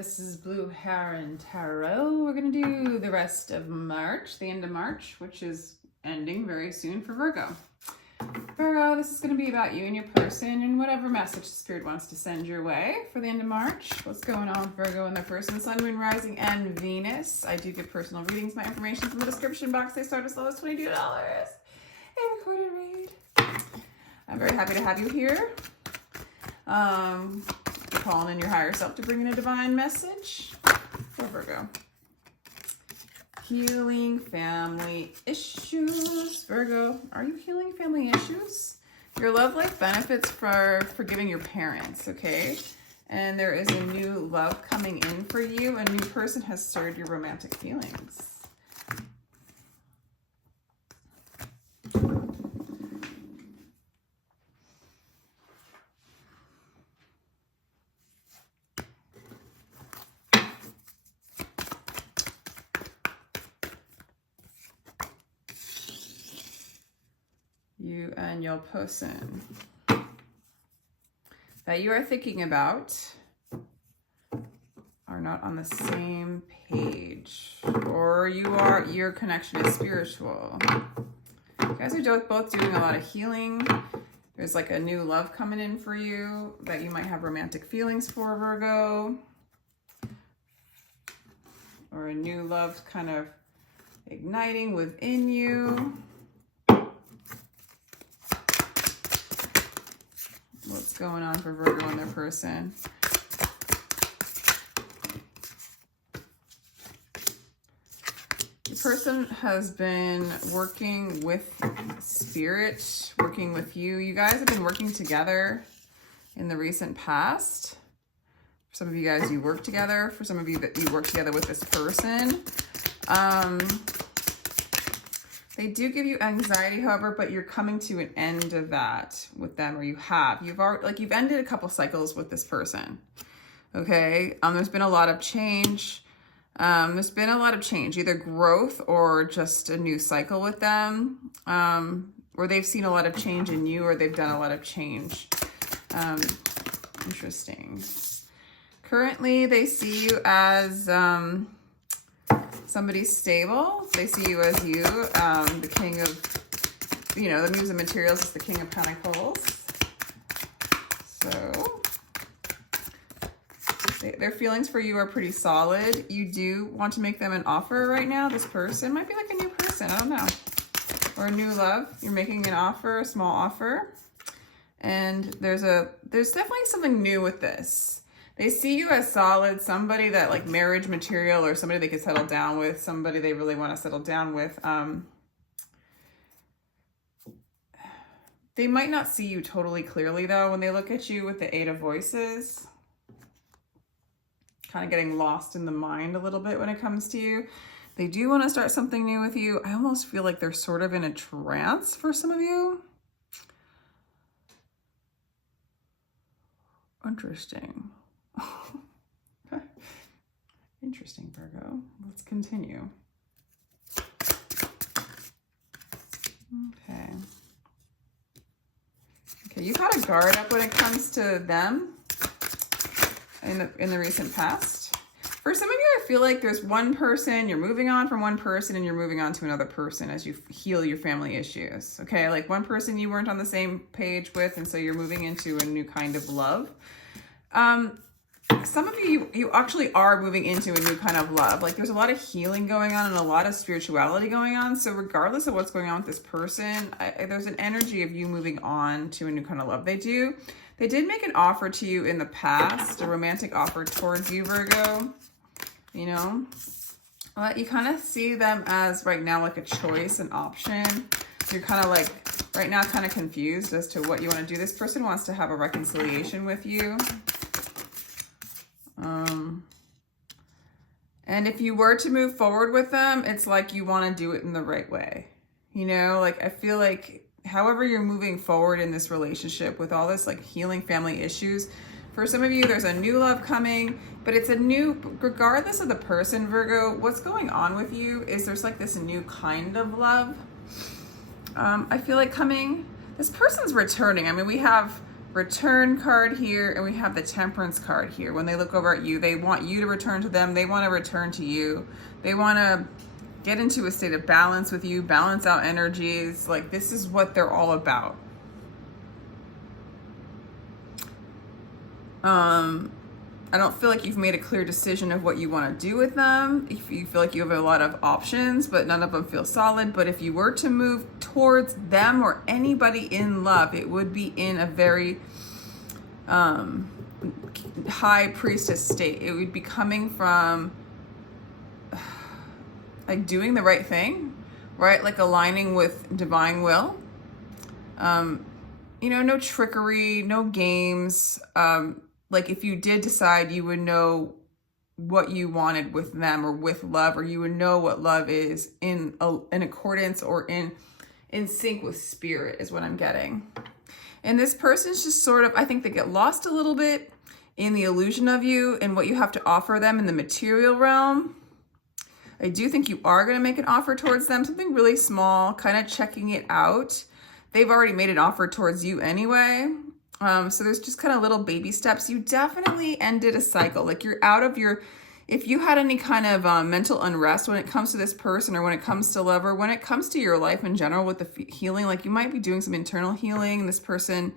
This is Blue Heron Tarot. We're going to do the rest of March, the end of March, which is ending very soon for Virgo. Virgo, this is going to be about you and your person and whatever message the Spirit wants to send your way for the end of March. What's going on with Virgo and their person, Sun, Moon, Rising, and Venus. I do give personal readings. My information in the description box. They start as low as $22. A recorded read. I'm very happy to have you here. Calling in your higher self to bring in a divine message for Virgo. Healing family issues. Virgo, are you healing family issues? Your love life benefits for forgiving your parents, okay? And there is a new love coming in for you. A new person has stirred your romantic feelings. You and your person that you are thinking about are not on the same page, or your connection is spiritual. You guys are both doing a lot of healing. There's like a new love coming in for you that you might have romantic feelings for, Virgo, or a new love kind of igniting within you. What's going on for Virgo and their person? The person has been working with Spirit, working with you. You guys have been working together in the recent past. For some of you guys, you work together. For some of you that you work together with this person. They do give you anxiety, however, but you're coming to an end of that with them, or you have. You've ended a couple cycles with this person. Okay. There's been a lot of change. Either growth or just a new cycle with them. Or they've seen a lot of change in you, or they've done a lot of change. Interesting. Currently, they see you as somebody stable. They see you as the king of, the Muse of Materials is the king of Pentacles. So their feelings for you are pretty solid. You do want to make them an offer right now. This person might be like a new person. I don't know. Or a new love. You're making an offer, a small offer. And there's definitely something new with this. They see you as solid, somebody that like marriage material, or somebody they could settle down with, somebody they really want to settle down with. They might not see you totally clearly though when they look at you with the Eight of Voices. Kind of getting lost in the mind a little bit when it comes to you. They do want to start something new with you. I almost feel like they're sort of in a trance for some of you. Interesting. Interesting, Virgo. Let's continue. Okay. Okay, you've had a guard up when it comes to them in the recent past. For some of you, I feel like there's one person, you're moving on from one person and you're moving on to another person as you heal your family issues. Okay, like one person you weren't on the same page with, and so you're moving into a new kind of love. Some of you actually are moving into a new kind of love. Like there's a lot of healing going on and a lot of spirituality going on. So regardless of what's going on with this person, there's an energy of you moving on to a new kind of love. They did make an offer to you in the past, a romantic offer towards you, Virgo, but you kind of see them as right now like a choice, an option. You're kind of like right now kind of confused as to what you want to do. This person wants to have a reconciliation with you. And if you were to move forward with them, it's like you want to do it in the right way. Like I feel like however you're moving forward in this relationship with all this like healing family issues, for some of you, there's a new love coming, but it's regardless of the person, Virgo, what's going on with you is there's like this new kind of love. I feel like this person's returning. I mean, we have Return card here, and we have the Temperance card here. When they look over at you, they want you to return to them. They want to return to you. They want to get into a state of balance with you, balance out energies. Like, this is what they're all about. I don't feel like you've made a clear decision of what you want to do with them. If you feel like you have a lot of options, but none of them feel solid. But if you were to move towards them or anybody in love, it would be in a very high priestess state. It would be coming from like doing the right thing, right? Like aligning with divine will. You know, no trickery, no games. Like if you did decide, you would know what you wanted with them or with love, or you would know what love is in accordance or in sync with spirit is what I'm getting. And this person's just sort of, I think they get lost a little bit in the illusion of you and what you have to offer them in the material realm. I do think you are going to make an offer towards them, something really small, kind of checking it out. They've already made an offer towards you anyway. So there's just kind of little baby steps. You definitely ended a cycle. Like you're out of your, if you had any kind of mental unrest when it comes to this person, or when it comes to love, or when it comes to your life in general with the healing, like you might be doing some internal healing and this person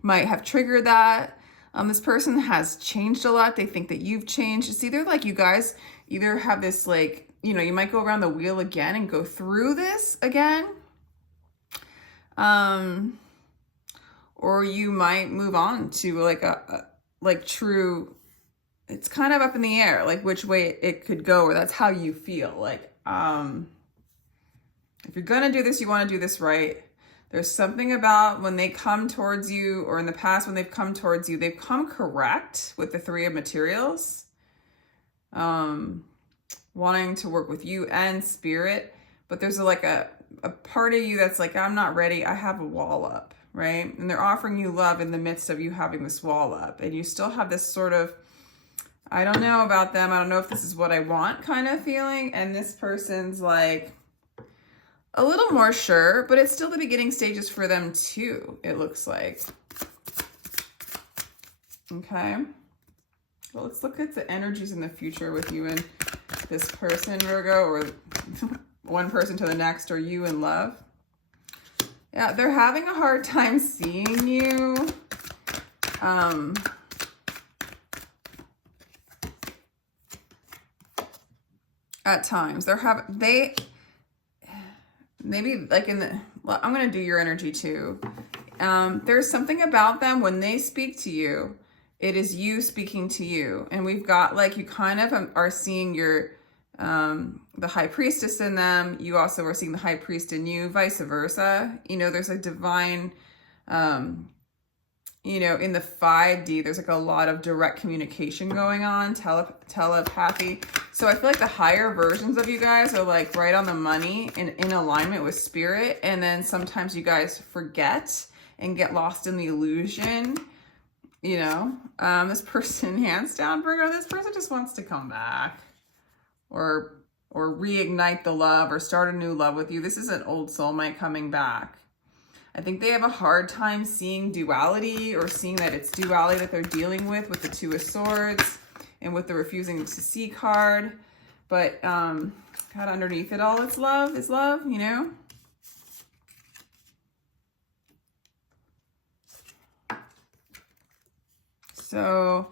might have triggered that. This person has changed a lot. They think that you've changed. It's either like you guys either have this like, you know, you might go around the wheel again and go through this again. Or you might move on to like a true, it's kind of up in the air, like which way it could go, or that's how you feel. Like, if you're going to do this, you want to do this right. There's something about when they come towards you, or in the past when they've come towards you, they've come correct with the Three of Materials, wanting to work with you and spirit. But there's like a part of you that's like, I'm not ready. I have a wall up, right? And they're offering you love in the midst of you having this wall up. And you still have this sort of, I don't know about them. I don't know if this is what I want kind of feeling. And this person's like a little more sure, but it's still the beginning stages for them too, it looks like. Okay. Well, let's look at the energies in the future with you and this person, Virgo, or one person to the next, or you in love. Yeah, they're having a hard time seeing you. At times maybe like I'm going to do your energy too. There's something about them when they speak to you, it is you speaking to you. And we've got like, you kind of are seeing your, the high priestess in them. You also are seeing the high priest in you, vice versa. You know, there's a divine, you know, in the 5D, there's like a lot of direct communication going on, telepathy. So I feel like the higher versions of you guys are like right on the money and in alignment with spirit. And then sometimes you guys forget and get lost in the illusion. You know, this person, hands down, Virgo, this person just wants to come back or reignite the love or start a new love with you. This is an old soulmate coming back. I think they have a hard time seeing duality, or seeing that it's duality that they're dealing with the Two of Swords and with the refusing to see card. But God, underneath it all, it's love, you know? So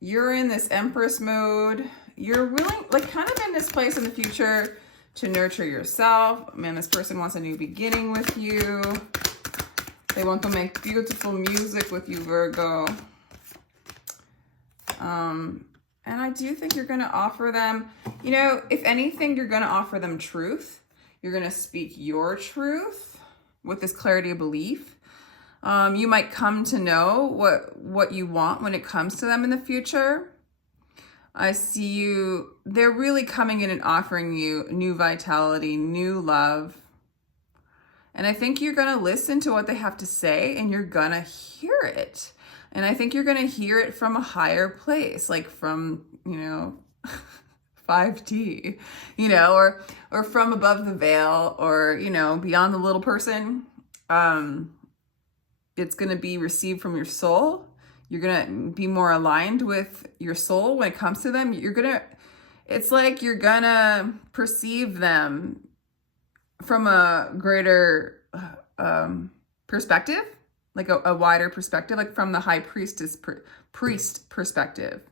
you're in this Empress mode. You're willing, like kind of in this place in the future to nurture yourself. Man, this person wants a new beginning with you. They want to make beautiful music with you, Virgo. And I do think you're going to offer them, you know, if anything, you're going to offer them truth. You're going to speak your truth with this clarity of belief. You might come to know what you want when it comes to them in the future. I see you, they're really coming in and offering you new vitality, new love. And I think you're going to listen to what they have to say, and you're going to hear it. And I think you're going to hear it from a higher place, like from, you know, 5D, you know, or from above the veil, or, you know, beyond the little person. it's going to be received from your soul. You're going to be more aligned with your soul when it comes to them. It's like you're going to perceive them from a greater perspective, like a wider perspective, like from the high priest perspective.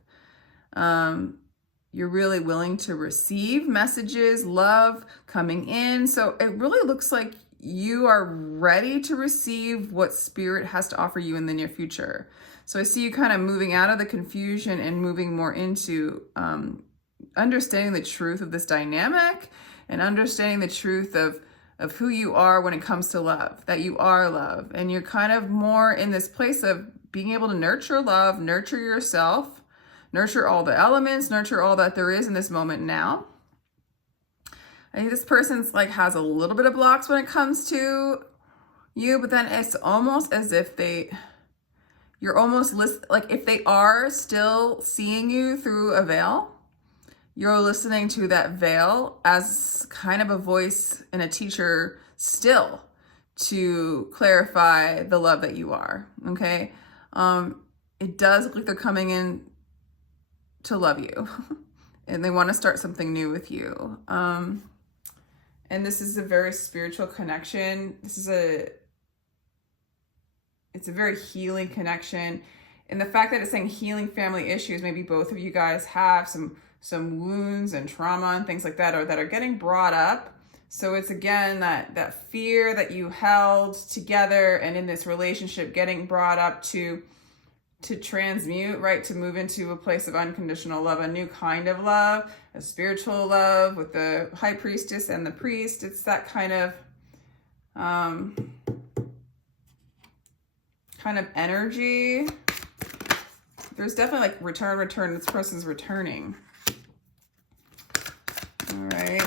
You're really willing to receive messages, love coming in. So it really looks like you are ready to receive what Spirit has to offer you in the near future. So I see you kind of moving out of the confusion and moving more into understanding the truth of this dynamic and understanding the truth of who you are when it comes to love, that you are love. And you're kind of more in this place of being able to nurture love, nurture yourself, nurture all the elements, nurture all that there is in this moment now. I think this person's like has a little bit of blocks when it comes to you, but then it's almost as if you're almost like if they are still seeing you through a veil, you're listening to that veil as kind of a voice and a teacher still to clarify the love that you are, okay? It does look like they're coming in to love you and they want to start something new with you. And this is a very spiritual connection. It's a very healing connection. And the fact that it's saying healing family issues, maybe both of you guys have some wounds and trauma and things like that, or that are getting brought up. So it's again that fear that you held together and in this relationship getting brought up to transmute, right? To move into a place of unconditional love, a new kind of love, a spiritual love with the high priestess and the priest. It's that kind of energy. There's definitely like return. This person's returning. All right.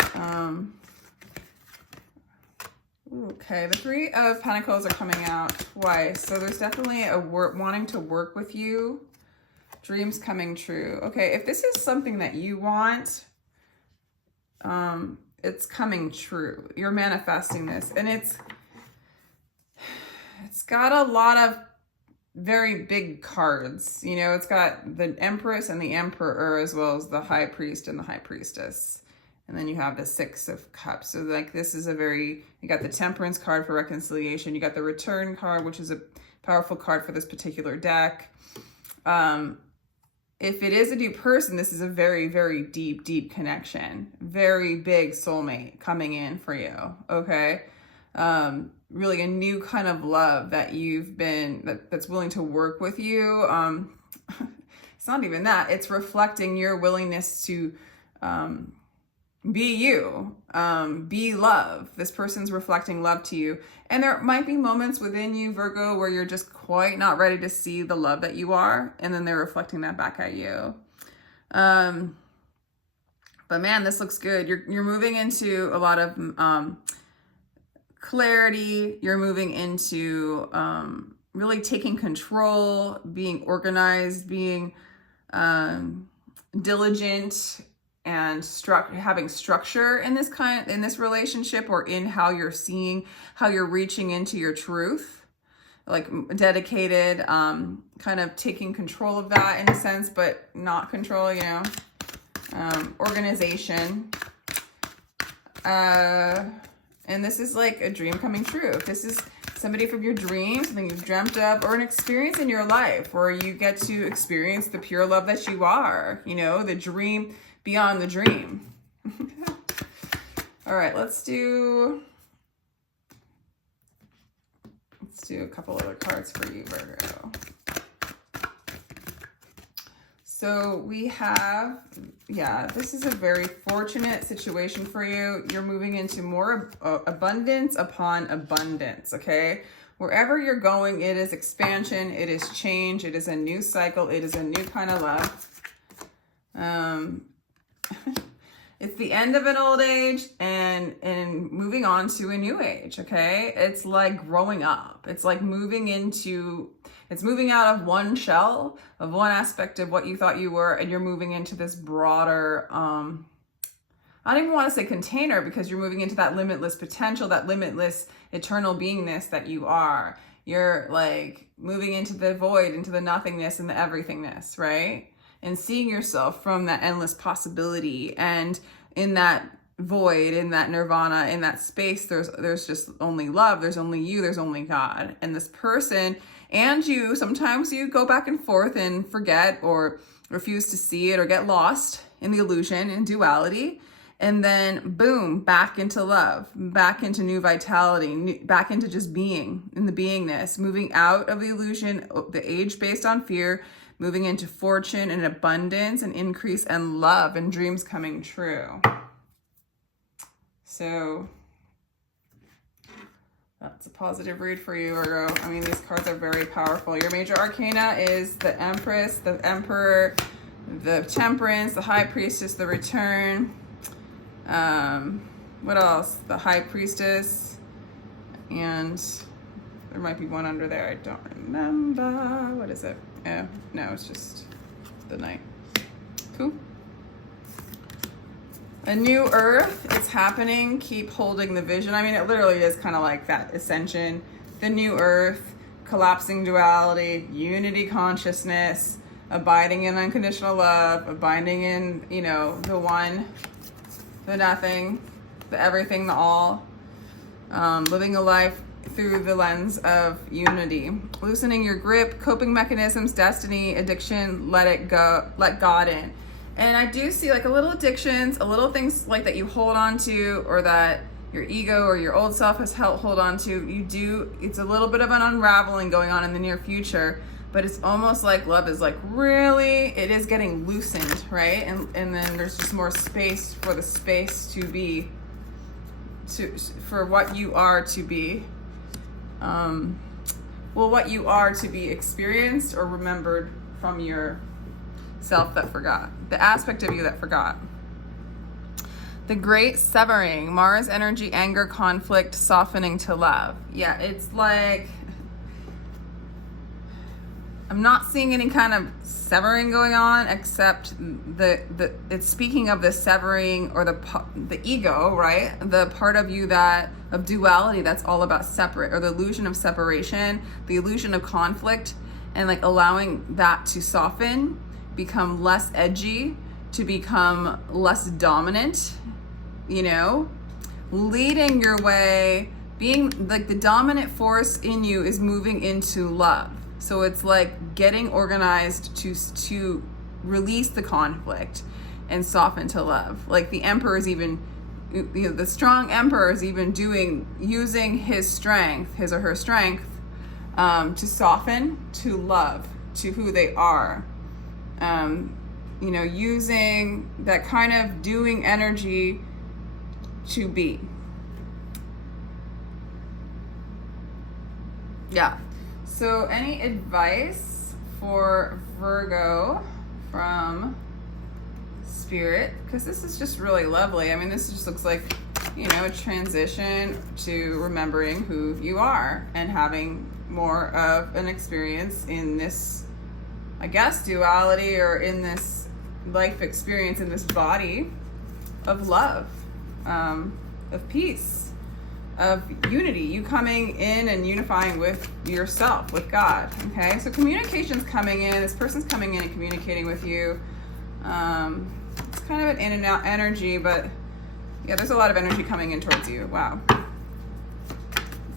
Okay, the Three of Pentacles are coming out twice. So there's definitely a wanting to work with you. Dreams coming true. Okay, if this is something that you want, it's coming true. You're manifesting this. And it's got a lot of very big cards. You know, it's got the Empress and the Emperor, as well as the High Priest and the High Priestess. And then you have the Six of Cups. So like this is you got the Temperance card for reconciliation. You got the Return card, which is a powerful card for this particular deck. If it is a new person, this is a very, very deep, deep connection. Very big soulmate coming in for you, okay? Really a new kind of love that that's willing to work with you. It's not even that. It's reflecting your willingness to be you, be love. This person's reflecting love to you. And there might be moments within you, Virgo, where you're just quite not ready to see the love that you are. And then they're reflecting that back at you. But man, this looks good. You're moving into a lot of clarity. You're moving into really taking control, being organized, being diligent, and having structure in this relationship, or in how you're reaching into your truth, like dedicated, kind of taking control of that in a sense, but not control, you know, organization. And this is like a dream coming true. If this is somebody from your dreams, something you've dreamt of, or an experience in your life where you get to experience the pure love that you are, you know, the dream beyond the dream. All right, let's do a couple other cards for you, Virgo. So we have, this is a very fortunate situation for you. You're moving into more abundance upon abundance, okay? Wherever you're going, it is expansion, it is change, it is a new cycle, it is a new kind of love. It's the end of an old age and moving on to a new age, okay? It's like growing up. It's like moving out of one shell, of one aspect of what you thought you were, and you're moving into this broader, I don't even want to say container, because you're moving into that limitless potential, that limitless eternal beingness that you are. You're like moving into the void, into the nothingness and the everythingness, right? And seeing yourself from that endless possibility. And in that void, in that nirvana, in that space, there's just only love, there's only you, there's only God. And this person and you, sometimes you go back and forth and forget or refuse to see it or get lost in the illusion and duality. And then boom, back into love, back into new vitality, back into just being, in the beingness, moving out of the illusion, the age based on fear, moving into fortune and abundance and increase and love and dreams coming true. So that's a positive read for you, Virgo. I mean, these cards are very powerful. Your major arcana is the Empress, the Emperor, the Temperance, the High Priestess, the Return. What else? The High Priestess, and there might be one under there. I don't remember. What is it? Oh, no, it's just the Knight. Cool. A new earth, it's happening. Keep holding the vision. I mean, it literally is kind of like that ascension. The new earth, collapsing duality, unity consciousness, abiding in unconditional love, abiding in, you know, the one, the nothing, the everything, the all. Living a life through the lens of unity. Loosening your grip, coping mechanisms, destiny, addiction, let it go, let God in. And I do see like a little addictions, a little things like that you hold on to, or that your ego or your old self has helped hold on to. It's a little bit of an unraveling going on in the near future, but it's almost like love is like really, it is getting loosened, right? And then there's just more space for the space to be, for what you are to be. What you are to be experienced or remembered from your self that forgot, the aspect of you that forgot. The great severing, Mars energy, anger, conflict, softening to love. Yeah, it's like, I'm not seeing any kind of severing going on, except it's speaking of the severing or the ego, right? The part of you of duality that's all about separate, or the illusion of separation, the illusion of conflict, and like allowing that to soften, become less edgy, to become less dominant, you know, leading your way, being like the dominant force in you is moving into love. So it's like getting organized to release the conflict and soften to love. Like the emperor is even, you know, the strong emperor is even using his strength, his or her strength, to soften to love, to who they are. You know, using that kind of doing energy to be. Yeah. So any advice for Virgo from Spirit? Because this is just really lovely. I mean, this just looks like, you know, a transition to remembering who you are and having more of an experience in this, I guess, duality, or in this life experience, in this body of love, of peace, of unity, you coming in and unifying with yourself, with God. Okay, so communication's coming in, this person's coming in and communicating with you. It's kind of an in and out energy, but yeah, there's a lot of energy coming in towards you. Wow.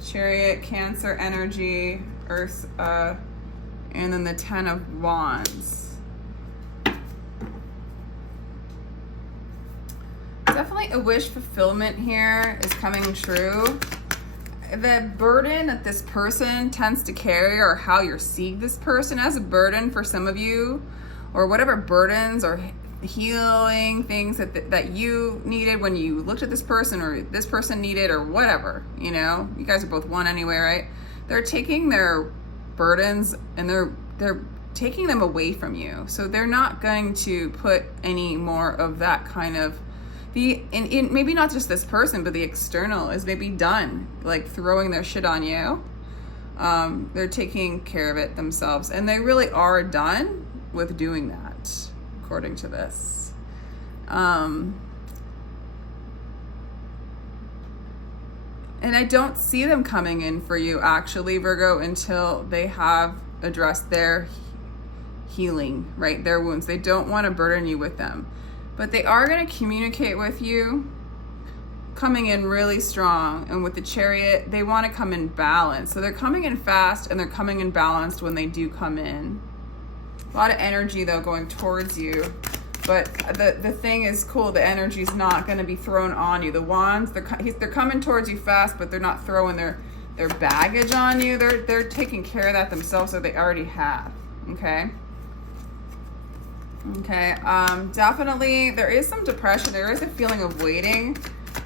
Chariot, Cancer energy, Earth, and then the 10 of Wands. Definitely a wish fulfillment here is coming true. The burden that this person tends to carry, or how you're seeing this person as a burden for some of you, or whatever burdens or healing things that you needed when you looked at this person, or this person needed, or whatever, you know, you guys are both one anyway, right? They're taking their burdens and they're taking them away from you. So they're not going to put any more of that kind of in maybe not just this person, but the external is maybe done, like throwing their shit on you. They're taking care of it themselves, and they really are done with doing that, according to this. And I don't see them coming in for you, actually, Virgo, until they have addressed their healing, right? Their wounds. They don't want to burden you with them. But they are going to communicate with you, coming in really strong. And with the Chariot, they want to come in balance. So they're coming in fast and they're coming in balanced when they do come in. A lot of energy, though, going towards you. But the thing is cool, the energy is not going to be thrown on you. The Wands, they're coming towards you fast, but they're not throwing their baggage on you. They're taking care of that themselves, so they already have, okay? Okay, definitely there is some depression. There is a feeling of waiting,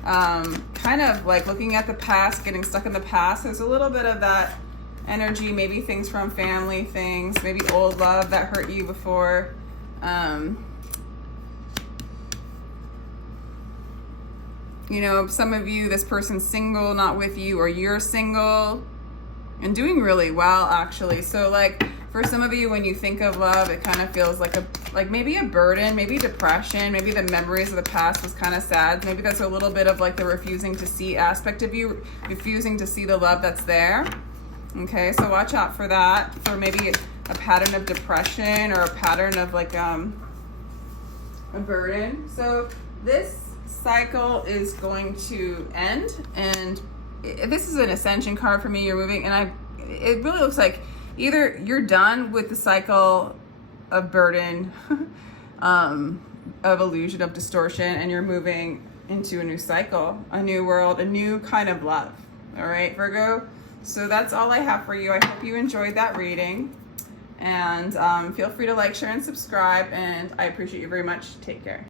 kind of like looking at the past, getting stuck in the past. There's a little bit of that energy, maybe things from family, things, maybe old love that hurt you before. You know, some of you, this person's single, not with you, or you're single and doing really well, actually. So like for some of you, when you think of love, it kind of feels like maybe a burden, maybe depression, maybe the memories of the past was kind of sad. Maybe that's a little bit of like the refusing to see aspect of you, refusing to see the love that's there. Okay, so watch out for that, for maybe a pattern of depression or a pattern of like a burden. So this cycle is going to end, and this is an ascension card for me. You're moving, and it really looks like either you're done with the cycle of burden, of illusion, of distortion, and you're moving into a new cycle, a new world, a new kind of love. All right, Virgo. So that's all I have for you. I hope you enjoyed that reading, and feel free to like, share, and subscribe, and I appreciate you very much. Take care.